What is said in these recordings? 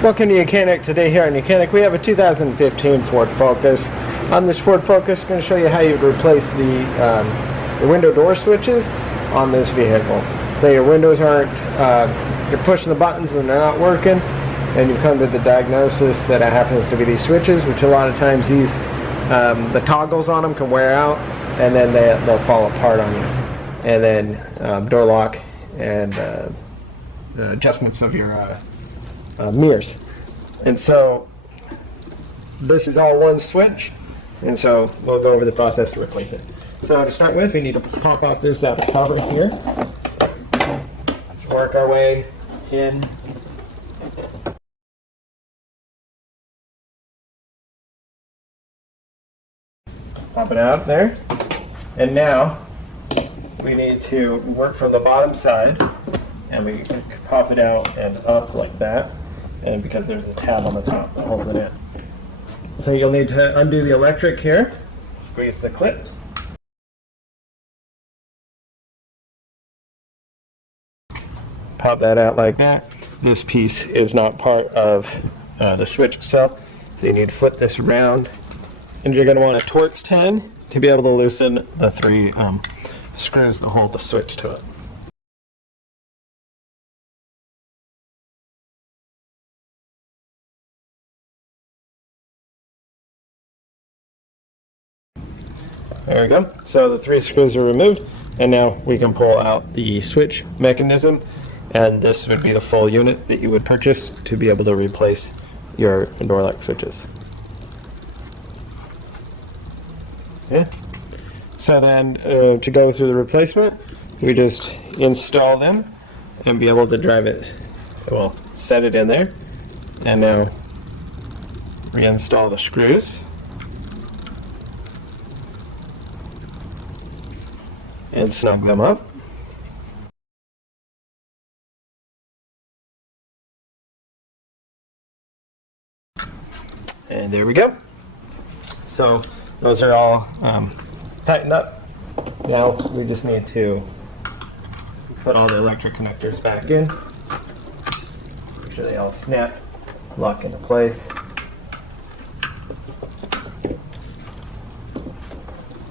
Welcome to YOUCANIC. Today here on YOUCANIC we have a 2015 Ford Focus. On this Ford Focus, I'm going to show you how you would replace the window door switches on this vehicle. So your windows aren't, you're pushing the buttons and they're not working, and you've come to the diagnosis that it happens to be these switches, which a lot of times these, the toggles on them can wear out, and then they'll fall apart on you. And then door lock and adjustments of your mirrors. And so this is all one switch, and so we'll go over the process to replace it. So to start with, we need to pop off this outer cover here. Let's work our way in. Pop it out there. And now we need to work from the bottom side, and we can pop it out and up like that. And because there's a tab on the top that holds it in. So you'll need to undo the electric here, squeeze the clips. Pop that out like that. This piece is not part of the switch itself, so you need to flip this around. And you're going to want a Torx 10 to be able to loosen the three screws that hold the switch to it. There we go. So the three screws are removed, and now we can pull out the switch mechanism, and this would be the full unit that you would purchase to be able to replace your door lock switches. Yeah. So then to go through the replacement, we just install them and be able to drive it, well, set it in there, and now reinstall the screws. And snug them up. And there we go. So those are all tightened up. Now we just need to put all the electric connectors back in. Make sure they all snap, lock into place.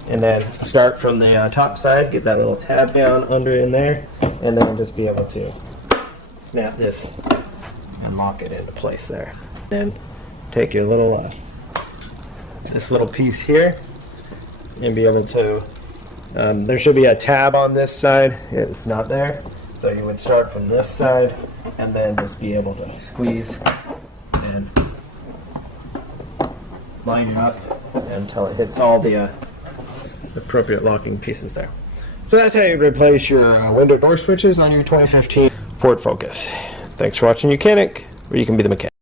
And then start from the top side, get that little tab down under in there, and then just be able to snap this and lock it into place there. Then take your little, this little piece here, and be able to, there should be a tab on this side. It's not there. So you would start from this side, and then just be able to squeeze and line it up until it hits all the appropriate locking pieces there. So that's how you replace your window door switches on your 2015 Ford Focus. Thanks for watching YOUCANIC, where you can be the mechanic.